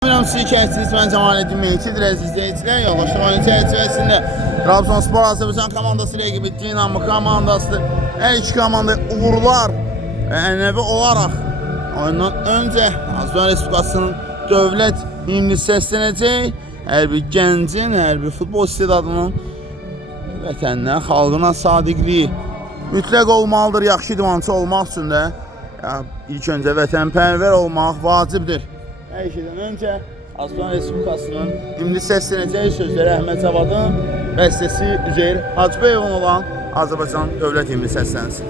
Bilmirəm sizi kəsiniz, mən Cəmaləddin Meytidir, əziz izləyicilər. Yoldaşlar oyun çərçivəsində Trabzonspor Azərbaycan komandası rəqibi Dinamo komandasıdır. Hər iki komanda uğurlar ənəvi olaraq oyundan öncə Azərbaycan Respublikasının dövlət himni səslənəcək. Hər bir gəncin, hər bir futbol istedadının vətəninə, xalqına sadiqliyi mütləq olmalıdır. Yaxşı idmançı olmaq üçün də ilk öncə vətənpərvər olmaq vacibdir. Hər şeydən öncə Azərbaycan Respublikasının himni səslənəcək sözləri Əhməd Cavadın, bəstəsi Üzeyir Hacbəyovun olan Azərbaycan dövlət himni səslənsin.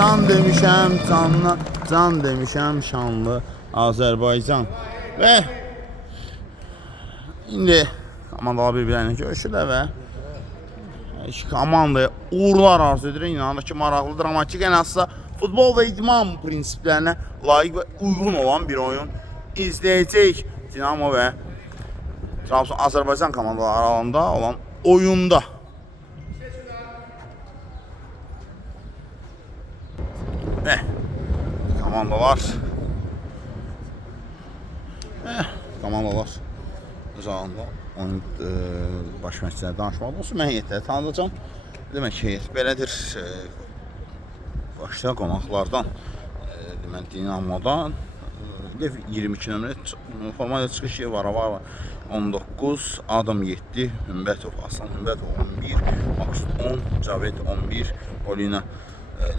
Can demişəm, canına can demişəm, şanlı Azərbaycan. Və indi komandalar bir-birlərini görüşürlər və komandaya uğurlar arzu edir. İnanır ki, maraqlı, dramatik, ən azsa futbol və idman prinsiplərinə layiq və uyğun olan bir oyun izləyəcək. Dinamo və Trabzon Azərbaycan komandaları arasında olan oyunda. Komandalar uzağında onun baş məşqçiləri danışmalı olsun. Mən heyətləri tanıdacağım. Demək ki, heyət belədir. Başda qonaqlardan Dinamodan 22 nömrə formayla çıxış var. 19, Adam 7, Hümbətov, Aslan Hümbətov 11, Maksud 10, Caved 11, Polina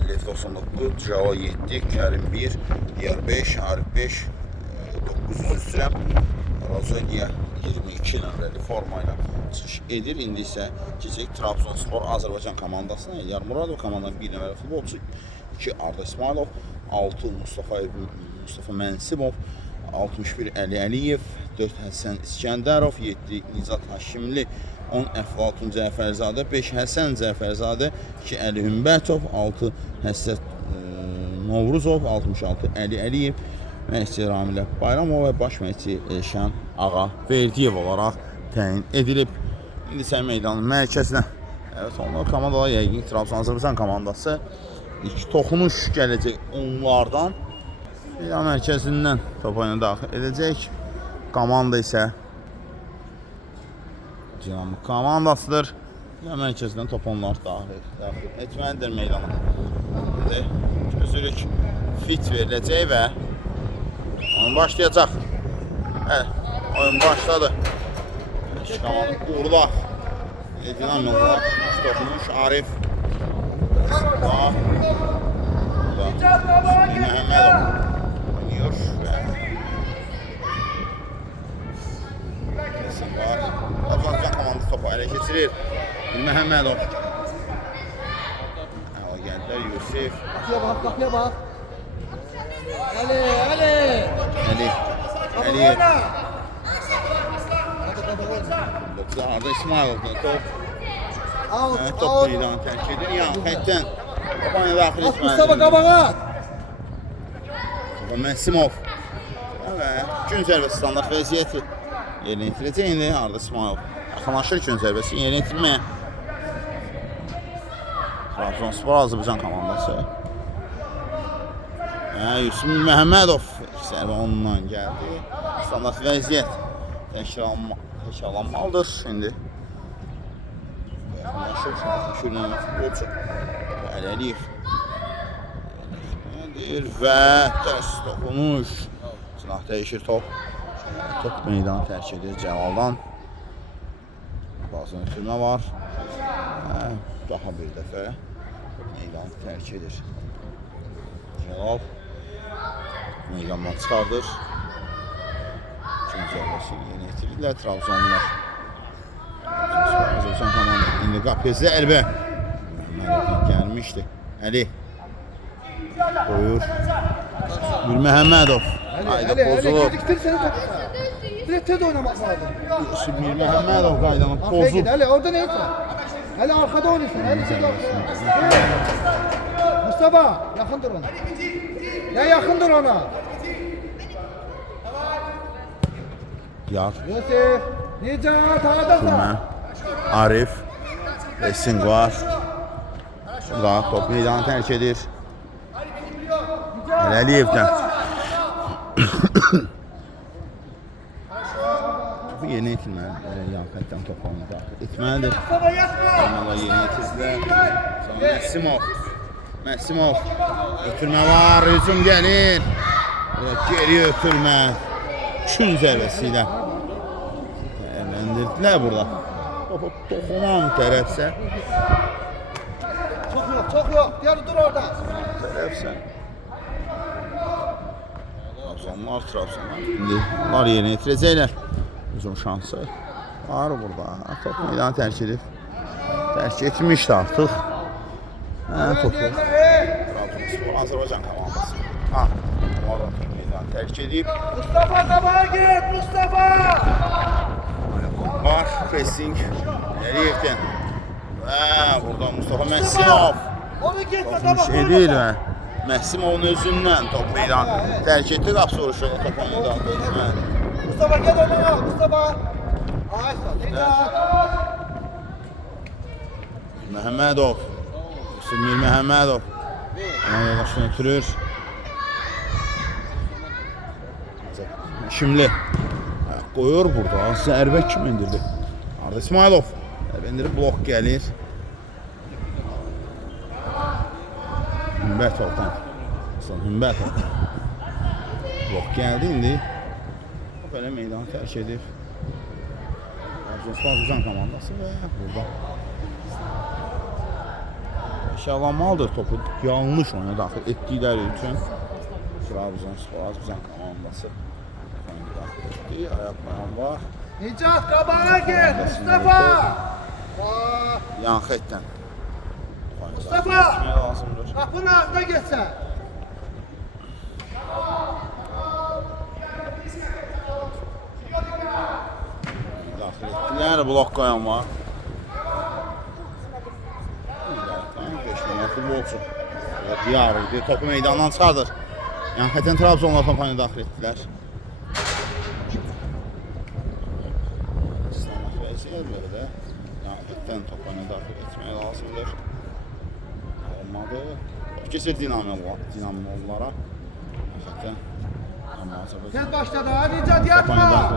Lev 99, Java 7, Kərim 1, Diyar 5, Arif 5, 900 üstürəm, Razoliya 22 nömrəli formayla çıxış edir. İndi isə keçək Trabzonspor Azərbaycan komandasına. İlyar Muradov komandanın 1 nömrəli futbolçu, 2 Arda İsmailov, 6 Mustafa Mənsibov, 61 Əli Əliyev, 4 Həsən İskəndərov, 7 Nizat Haşimli, 10 Əflatun Cəfərzadə, 5 Həsən Cəfərzadə, 2 Əli Hümbətov, 6 Həssət Novruzov, 66 Əli Əliyev, məşqçi Ramilə Bayramov və baş məşqçi Elşən Ağa Verdiyev olaraq təyin edilib. İndi isə meydanın mərkəzinə. Evet, onlar komandalar yəqin Trabzon Azərbaycan komandası ilk toxunuş gələcək onlardan. Meydan mərkəzindən top oyuna daxil edəcək. Komanda isə Dinamo komandasıdır. Mərkəzdən top onlar daxil etməlidir meydana. Gözürük fit veriləcək və Oyun başlayacaq. Evet, oyun başladı. Şaman uğurlar. Edinam yollar. Dokumuş Arif. Burada. Mehmedov oynuyor. Kesin var. Trabzonspor komandası topu ele geçirir. Mehmedov. Hava geldiler Yusuf. Kapıya bak. Ali. Ali. Arda İsmailov'dan top. Evet, top meydanı terk edir. Yanqətdən. Topana daxil İsmailov. Mustafa qabağa. Məsimov. Evet, gün zərbəsi standart vəziyyəti yerinə yetirəcək. İndi Arda İsmailov yaxınlaşır gün zərbəsi yerinə yetirməyə. Trabzonspor Azərbaycan komandası. Yusuf Məhəmmədov zərbə ondan gəldi. Standart vəziyyət təkrarlanmalıdır şimdi. Yaxınlaşır şürnəmə futbolcu Əli Əliyev. Və tərs toxunuş. Silah dəyişir top. Top meydanı tərk edir Cəlaldan. Bazı ötürmə var. Daha bir dəfə meydanı tərk edir Cəlal. Meydandan çıxardır. Gün zərbəsi yeni yetirirlər Trabzonlar. Azərbaycan komandı indi qapıya zərbə. Məhəmmədov gəlmişdi. Əli qoyur. Məhəmmədov. Ayda pozulub. Direkt tez oynamak lazım. Yusuf Məhəmmədov qaydanı pozub. Ali orada ne var? Ali arkada oynasın. Ali tez oynasın. Mustafa yakın dur ona. Ya yakın dur ona. Yar. Yusuf. Necat Şürmə. Arif. Racing var. Burada top meydanı tərk edir. Əli Əliyevdən. Bu yeni itilməlidir. Yanqətdən toplanma daxil etməlidir. Onlarla yeni itirdilər. Sonra Məsimov. Ötürmə var. Hücum gəlir. Burada geri ötürmə. Gün zərbəsi ilə dəyərləndirdilər burada. Topu toxunan tərəfsə. Çok yok. Diğer dur orada. Tərəfsə. Trabzonlar. İndi onlar yerinə yetirəcəklər. Uzun şansı var burada. Top meydanı tərk edib. Tərk etmişdi artıq. Topu. Trabzonspor Azərbaycan komandası. Oradan top meydanı tərk edib. Mustafa qabağa git Mustafa. Var pressing. Əliyevdən. Burada Mustafa Məsimov. Onu getmə Topunuş edil və Məhsimovun özündən top meydanı tərk etdi. Qap soruşuyor top meydanı. Mustafa gel ona. Mustafa. Məhəmmədov. Yusuf Məhəmmədov. Yoldaşını ötürür. Şimdi qoyur burada. Zərbə kim indirdi? Arda İsmailov. Zərbə indirib blok gəlir. Hümbətovdan. Hümbətov. Blok gəldi indi. Belə meydanı tərk edir. Azərbaycan komandası və burada eşyalanmalıdır topu. Yanlış oyuna daxil etdikləri üçün Trabzonspor Azərbaycan komandası ayak bayan var. Necat qabağa git Mustafa. Yanqətdən. Mustafa. Qapının ağzına geçsən. Daxil etdilər, blok qoyan var. 5 numara futbolçu. Diyar idi, topu meydandan çıxardır. Yanqətdən Trabzonlar topanı daxil etdilər. Böyle yanqətdən topanı daxil etmək lazımdır. Olmadı. Keçir Dinamolara. Yanqətdən. Tez başladı, hadi Necat yatma.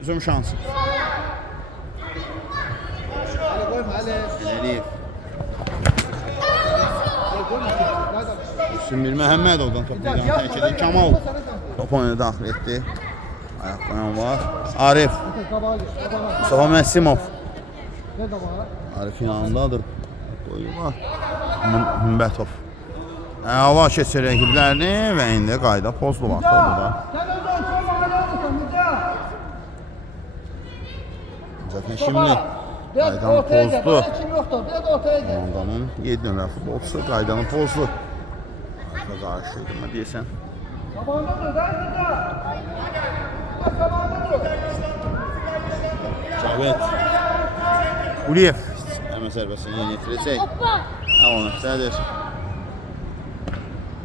Üzüm şansı. Ali koyma Ali. Əliyev. Yusuf Məhəmmədovdan top meydanı tərk edir. Kamal. Top oyunu daxil etdi. Ayaq qoyan var. Arif. Qabağa geç. Qabağa. Mustafa Məsimov. Gel qabağa. Arifin yanındadır. Boyu var. Mümbətov. Hava keçir rəqiblərini və indi qayda pozdu var burada. Sen öz olsan mahalle olursan Müca. Zaten şimdi Biraz qaydanı ortaya gel. pozdu. Bana kim yoktur? Biraz ortaya gel. Komandanın 7 nömrə futbolçusu qaydanı pozdu. Arka qarşıydı mı deyəsən. Qabağında dur. Daha Müca. Qabağında dur. Cavit. Uliyev. Həmə zərbəsini yeni yetirəcək. O nöqtədir.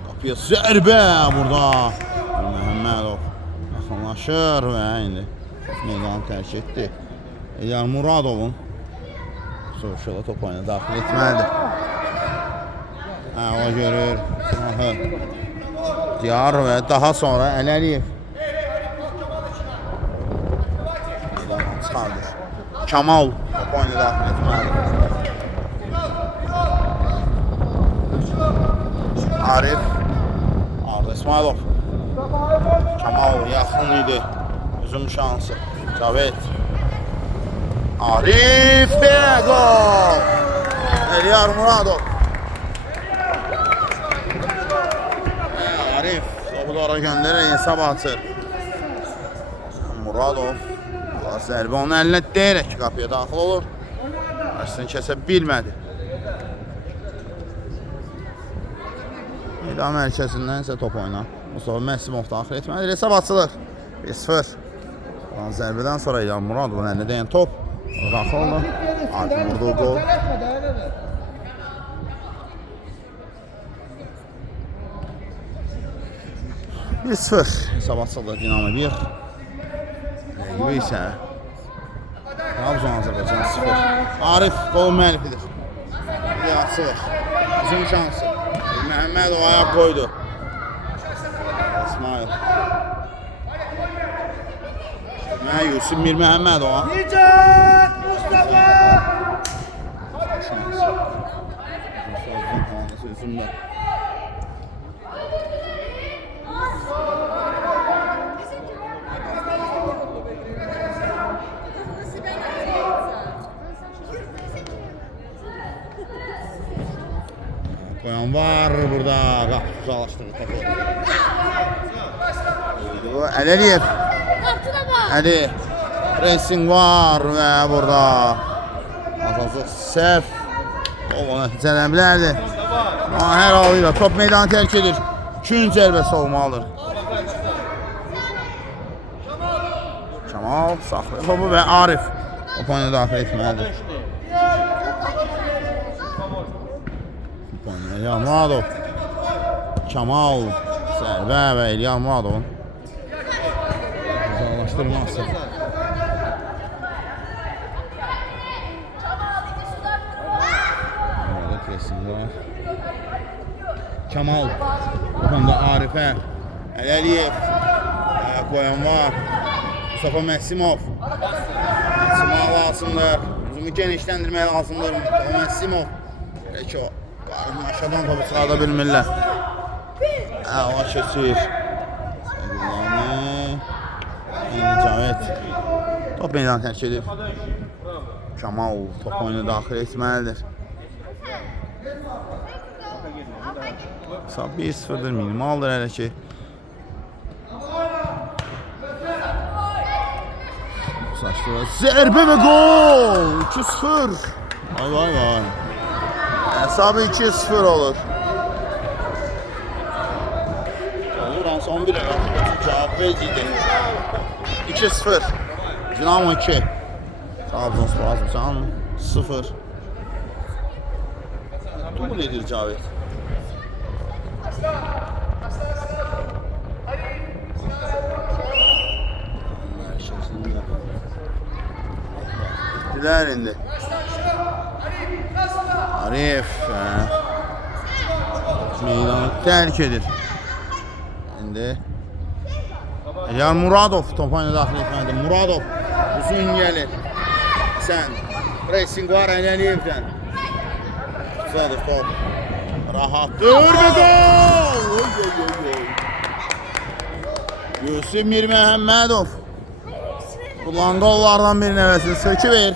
Qapıya zərbə burada. Məhəmmədov yaxınlaşır və indi meydanı tərk etdi. İlyar Muradovun soruşuda top oyuna daxil etməlidir. O görür. Diyar və daha sonra Ələliyev. Meydanı çıxardır. Kamal top oyuna daxil etməlidir. Arif. Arda İsmailov. Kamal yaxın idi. Üzüm şansı. Cavit. Arif və gol. Elyar Muradov. Arif topu da ora göndərir, hesab açır. Muradov. Zərbə onun əlinə deyərək ki, qapıya daxil olur. Qarşısını kəsə bilmədi. Meydan mərkəzindən isə top oyna. Mustafa Məsimov daxil etməlidir. Hesab açılır. 1-0. Zərbədən sonra İlhan Muradovun əlində deyən top. Daxil oldu. Arifin vurduğu gol. 1-0. Hesab açıldı. Dinamo 1. Rəqibi isə Trabzon Azərbaycan 0. Arif qolun müəllifidir. Bir açılır. Uzun şansı. Məhəmmədov ayaq qoydu. İsmail. Yusuf Mir Məhəmmədov. Nicat Mustafa. Şansı. Üzümdə. Qoyan var burada. Qapı uzaqlaşdırır topu. Ələliyev. Əli. Pressing var və burada azazıq səhv. O nəticələnə bilərdi. Amma hər halıyla top meydanı tərk edir. 2-cü zərbəsi olmalıdır. Kamal saxlayır topu və Arif top oyuna daxil etməlidir. İlyar Muradov. Kamal zərbə və İlyar Muradovun uzaqlaşdırması. Burada pressing var. Kamal onda Arifə. Ələliyev qoyan var. Mustafa Məsimov. Məsimov lazımdır. Uzunu genişləndirmək lazımdır. Mustafa Məsimov. Peki o. Aşağıdan topu çıxarda bilmirlər. O keçir. Cavit. Top meydanı tərk edib. Kamal top oyunu daxil etməlidir. 1-0'dır, minimaldır hələ ki. Saçlı zərbə və gol! 2-0. Vay vay vay. Hesabı 2-0 olur. Olur hansı 11 cavab vericiydi. 2-0. Dinamo 2. Trabzonspor Azərbaycan 0. Dubl edir Cavit. Gittiler indi. Arif meydanı terk edir. İndi Elyar Muradov top oyuna daxil etməlidir. Muradov uzun gəlir. Sən pressing var Əliyevdən. Tutadır top. Rahatdır və gol! Yusuf Mirməhəmmədov kullandı onlardan bir nəvəsini sökü ver.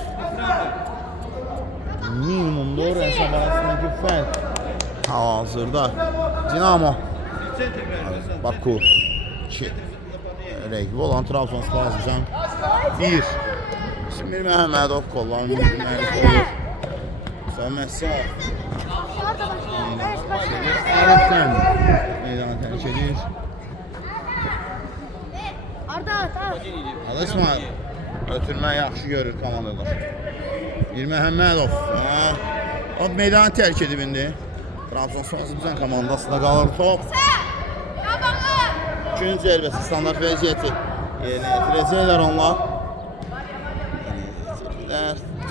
Minimum doğru hesab arasındaki fərq hal-hazırda Dinamo Baku 2 rəqibi olan Trabzonspor Azərbaycan 1. Mirməhəmmədov kollandı. Məssəl Arifdən meydana tərk edir. Arda İsmail ötürmə yaxşı görür komandalar. Mirməhəmmədov top meydanı tərk edib indi. Trabzonspor Azərbaycan komandasında qalır top. İkinci zərbəsi standart vəziyyəti yerinə yetirəcəklər onlar.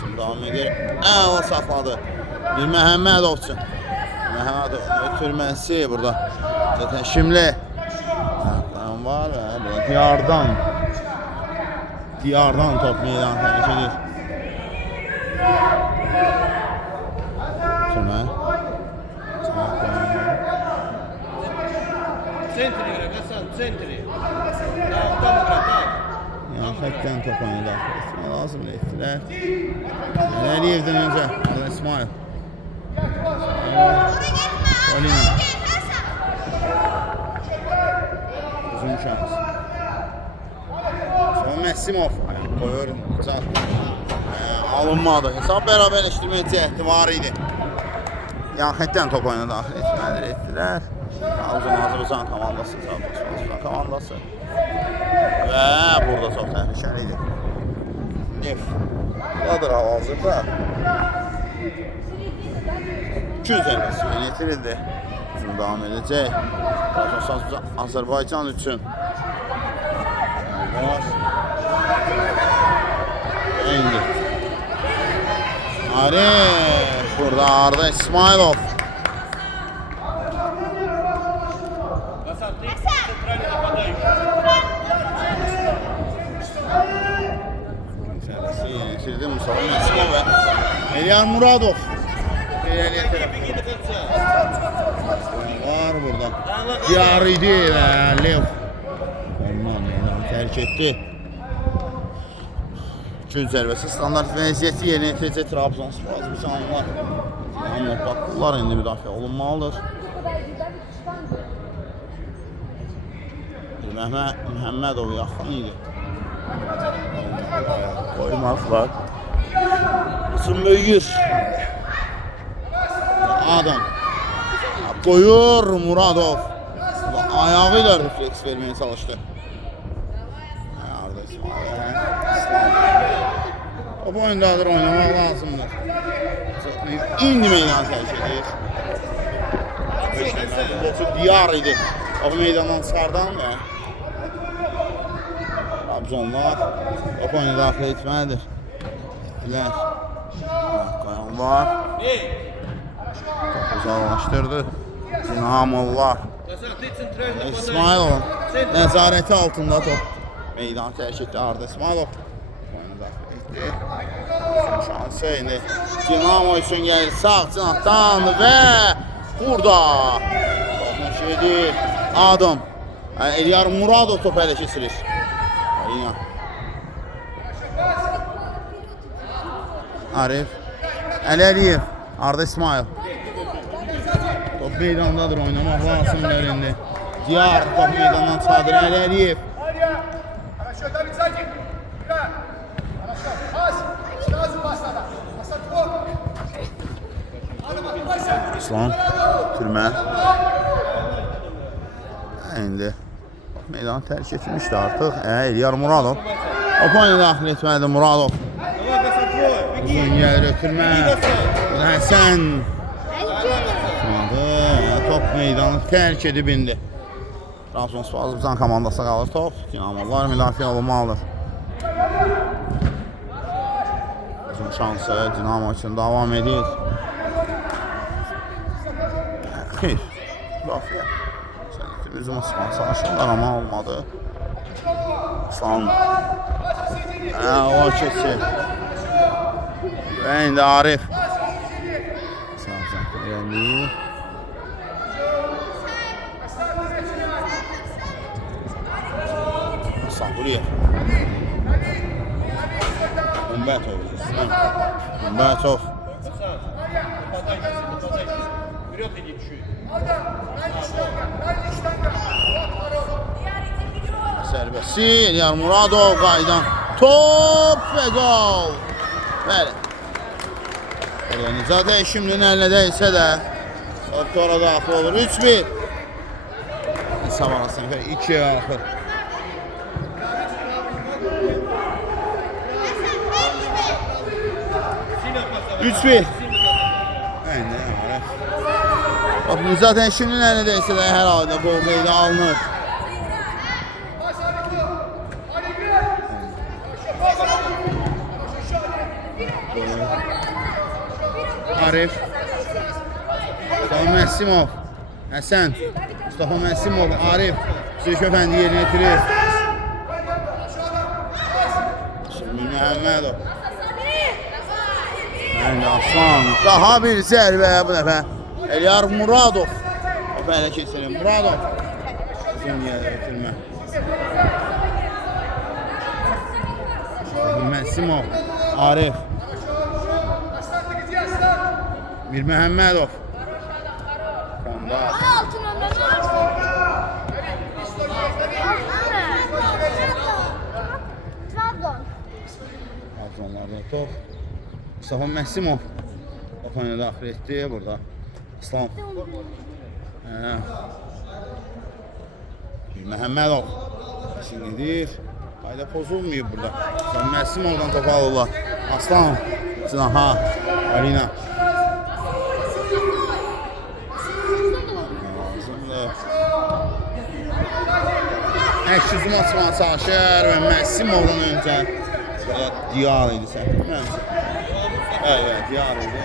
Şimdi davam edir. Əla saxladı. Mirməhəmmədov üçün. Məhəmmədov ötürməsi burada. Zaten şimdi var və burada Diyardan top meydanı tərk edir. Ötürmə. Centri. Xətdən top oynadı. Lazım etdilər. Əliyevdən öncə Arda İsmail. Polina. Uzun şans. Son Messimov. Koyur. Alınmadı. Hesab bərabərləşdirmə cəhdi var idi. Yan xətdən top oyuna daxil etdilər. Azərbaycan komandası. Komandası. Və burada çox təhlükəli idi. Nef. Budadır hal-hazırda. 2 zərbəsi yönetirildi. Bizim davam edəcək. Azərbaycan üçün. İndi. Arif. Burada Arda İsmailov. Yönetildi Mustafa Messimov ve Eliyar Muradov. Var burada. Diyar idi ve Lev. Ondan meydanı terk etti. Gün zərbəsi standart vəziyyəti yerinə yetirəcək Trabzonspor Azərbaycanlılar. Amma Bakılar indi müdafiə olunmalıdır. Məhəmmədov yaxın idi. Koymaq var. Uzun böyür. Adam. Koyur Muradov. Ayağıyla refleks vermeye çalıştı. O oyundadır, oynamaq lazımdır. İndi meydan tərk edir. Diyar idi. O meydandan çıxardan və Trabzonlar o oyunu daxil etməlidir. Dilər. Qayanlar. Uzaqlaşdırdı. Dinamollar. İsmailov nəzarəti altında top. Meydanı tərk etdi Arda İsmailov. Oyunu daxil etdi. Şansı indi. Dinamo üçün gəlir sağ cinahdan və burada top nəşir Adam. Eliyar Muradov top ələ keçirir. Arif. Əliyev. Arda İsmail. Top meydandadır, oynamaq lazımdır indi. Diyar top meydandan çıxardır Əliyev. İslam türmə. İndi meydanı tərk etmişdi artıq. Eliyar Muradov. Opayını daxil etməlidir Muradov. Uzun gəlir ötürmə. Həsən. Top meydanı tərk edib indi. Trabzonspor Azərbaycan komandası qalır top. Dinamolar müdafiə olunmalıdır. Uzun şansı Dinamo üçün davam edir. Xeyr. Müdafiə. Bizim savaşırlar ama olmadı. Son. O keçir. Və indi Arif. Sağ irəliyi. Aslan Quliyev. Ümbətov. Ümbətov. Вперед иди чуть. Zərbəsi Eliyar Muradov qaydan. Top və gol. Bəli. Nicat Eşimlinin əlinə dəysə də top tora daxil olur. 3-1. Samanasın 2-yə axır. Üç bir. Nicat Eşimlinin əlinə dəysə də hər halda gol qeydə alınır. Arif, Mustafa Məsimov, Həsən, Mustafa Məsimov, Arif, Sürüş Efendi yerinə yetirir. Şimdi Məhəmmədov. Aslan, daha bir zərbə bu dəfə. Eliyar Muradov. O belə keçirir, Muradov. Zünyədə bitirmə. Məsimov, Arif. Mir Məhəmmədov. Qandar. Afronlarda top. Mustafa Məsimov. Oxana daxil etdi burada. İslam. Mir Məhəmmədov. Şimdi gedir. Hayda pozulmuyor burada. Mustafa Məsimovdan top alırlar. Aslan. Cinaha. Alina. Əksizim açmağa çalışır və Məsimovdan öncə Diyar idi sən. Evet, Diyar idi.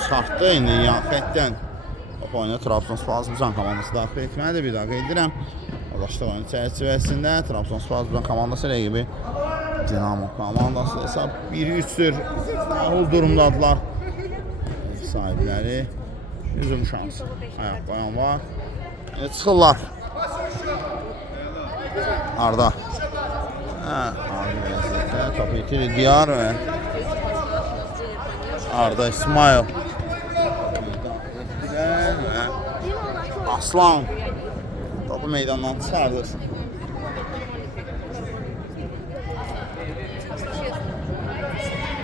Çıxartdı indi yan xətdən. Top oyuna Trabzonspor Azərbaycan komandası daxil etməlidir. Bir daha qeyd edirəm. Qardaşlıq oyunu çərçivəsində Trabzonspor Azərbaycan komandası rəqibi Dinamo komandası hesab 1-3-dür. Ağıl durumdadılar. Sahibləri hücum şansı. Ayaq qoyan var. Çıxırlar. Arda. Topu itirir Diyar və Arda İsmail. Aslan. Topu meydandan çıxardır.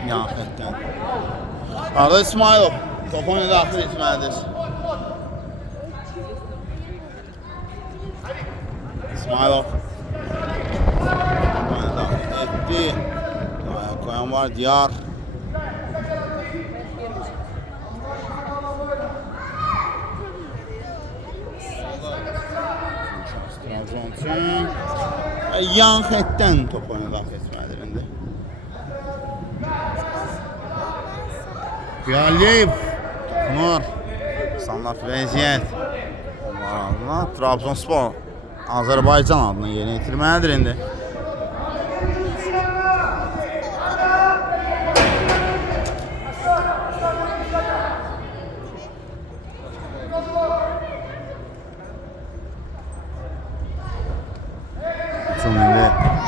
Yan xətdən. Arda İsmailov. Topu oyuna daxil etməlidir. İsmailov. Etti. Koyan var Diyar. Trabzon üçün yan xətdən top oyuna daxil etməlidir indi. Qiyaliyev. Toxunur. Standart vəziyyət. Trabzonspor Azərbaycan adını yerinə yetirməlidir indi.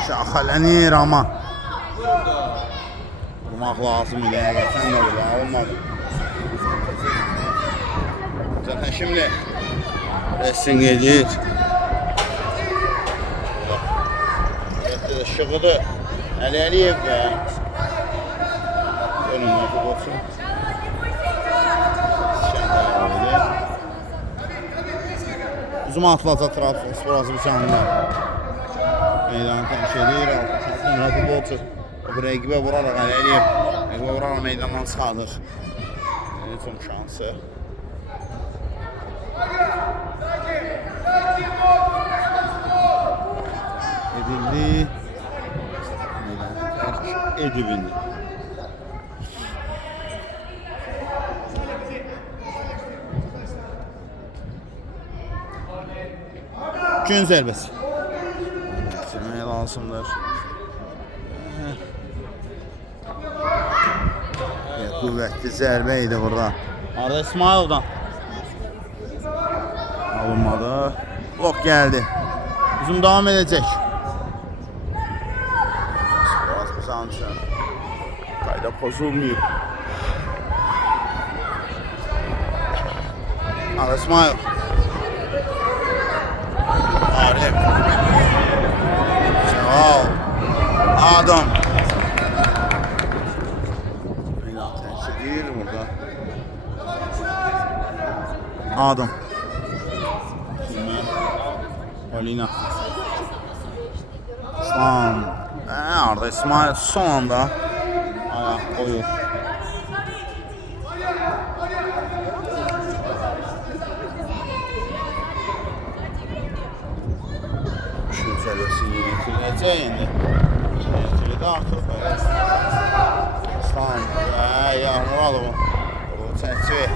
Şaxələnir amma vurmaq lazım idi. Sən də burada olmadı. Zaten şimdi resim gedir. Şıqıdı Əli Əliyev və önümdə futbolçu. Uzun atılacaq Trabzonspor Azərbaycanlılar. Meydanı təmsil edir. Altın futbolçu. O rəqibə vuraraq Əli Əliyev. Rəqibə vuraraq meydandan çıxardır. Hücum şansı. Edildi. Edibindi. Gün zərbəsi. Demək lazımdır. Qüvvətli zərbə idi burada. Arda İsmailovdan. Alınmadı. Blok gəldi. Hücum devam edəcək. Biraz qızançın. Qayda pozulmuyor. İsmail. Arif. Ceval. Adam. İlah təsir burada. Adam. Polina. İslam. Arda İsmail son anda ayak koyur. Şu seviyesi yönetilecek indi. Yönetildi artık. İslam. Yağmur alıbı. O çərçivə.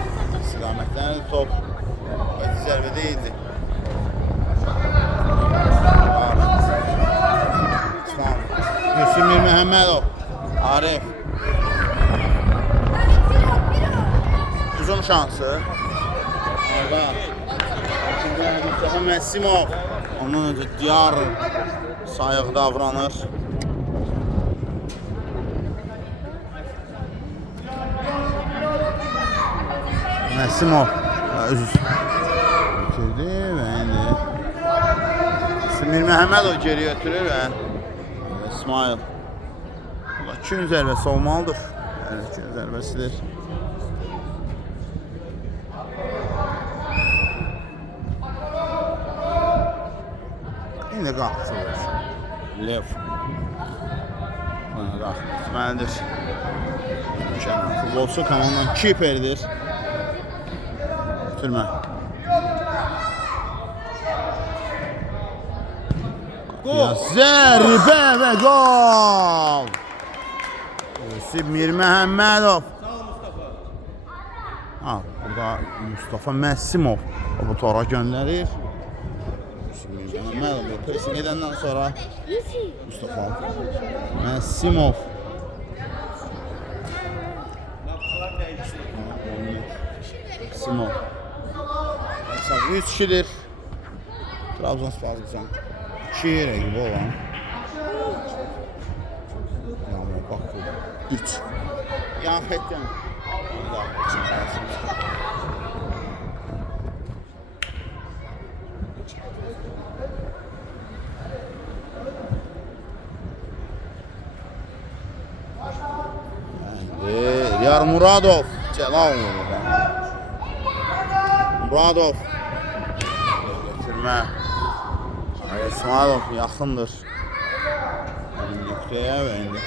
İstiqamətlərini top. Zərbə deyildi. Müslümir Məhəmmədov, Arif. Uzun şansı. Orada. Mustafa Məsimov. Onun öncə Diyar sayıq davranır. Məsimov. Üz bitirdi və indi Müslümir Məhəmmədov geri götürür və İsmail. İki gün zərbəsi olmalıdır. Yəni, iki gün zərbəsidir. İndi qalxılır. Lev. Qalxılır. Futbolçu komandanın kiperidir. Bitirmə. Zərbə və qol! Müslümir Məhəmmədov. Burada Mustafa Məsimov bu tora göndərir. Müslümir Məhəmmədov presin edəndən sonra Mustafa Məsimov. Məsimov. 3-2'dir. Trabzonspor güzel. 2 yere gibi olan. Yani bak bu 3. Ya hakikaten. Diyar Muradov. Celal Muradov. Götürme. İsmailov yaxındır. Nöqtəyə və indi.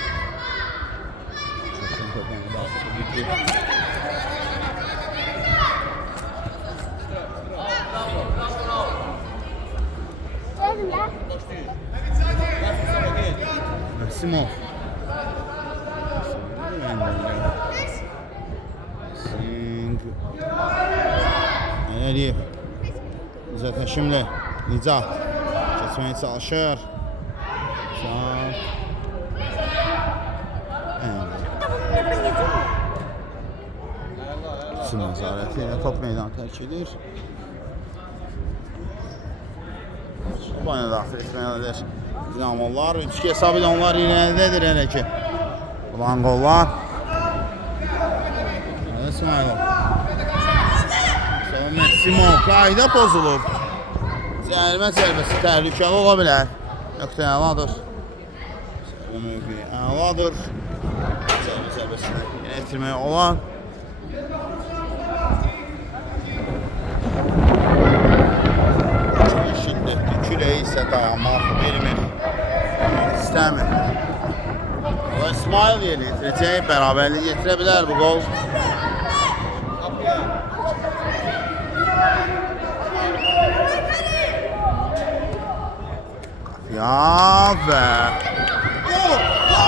Məsimov. Əliyev. İzzət Həşimli. Nicat. Geçmeye çalışır. İkisi nezareti ile top meydanı terk edir. Bu oyuna daxil etməlidir. Dinamolar 3-2 hesabı ilə onlar irəlidədir hələ ki. Ulan qollar. İsmailov. Sonra Məsimov qayda pozulub. Zərbə zərbəsi təhlükəli ola bilər. Nöqtə əladır. Zərbə mövqeyi əladır. Zərbə zərbəsini yetirmək olan. Şiddətli küləyi isə dayanmaq bilmir. Dayanmaq istəmir. İsmail yeri yetirəcək, bərabərlik yetirə bilər bu qol. Ya ve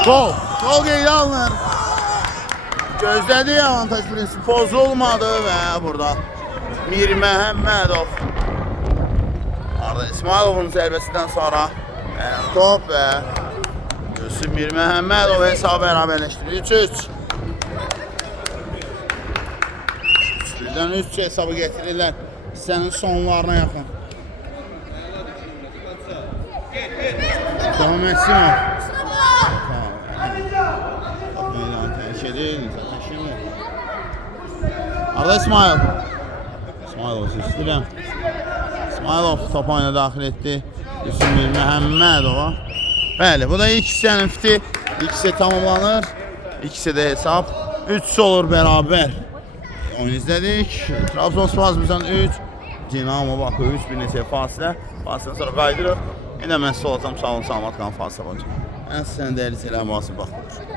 gol qeydə alınır. Gözlədiyi avantaj prinsipi pozulmadı və burada Mir Məhəmmədov Arda İsmailov'un zərbəsindən sonra top və Mir Məhəmmədov hesabı bərabərləşdirir. 3-3. Birdən 3 hesabı getirirlər hissənin sonlarına yaxın. Mustafa Məsimov. Top meydanı tərk edir. Təşəkkür. Arda İsmail. İsmailov istəyirəm. İsmailov top oyuna daxil etdi. Hüsnü Məhəmmədova. Bəli, bu da ilk hissənin fiti. İlk hissə tamamlanır. İlk hissədə hesab 3 olur bərabər. Oyun izlədik. Trabzonspor bizdən 3. Dinamo Bakı 3 bir neçə fasilə. Fasilədən sonra qaydırıq. Yenə mən sol atam, sağ olun, salamat qalın, fasilə olacaq. Mən sizdən dəyərli sələm, vasib baxılır.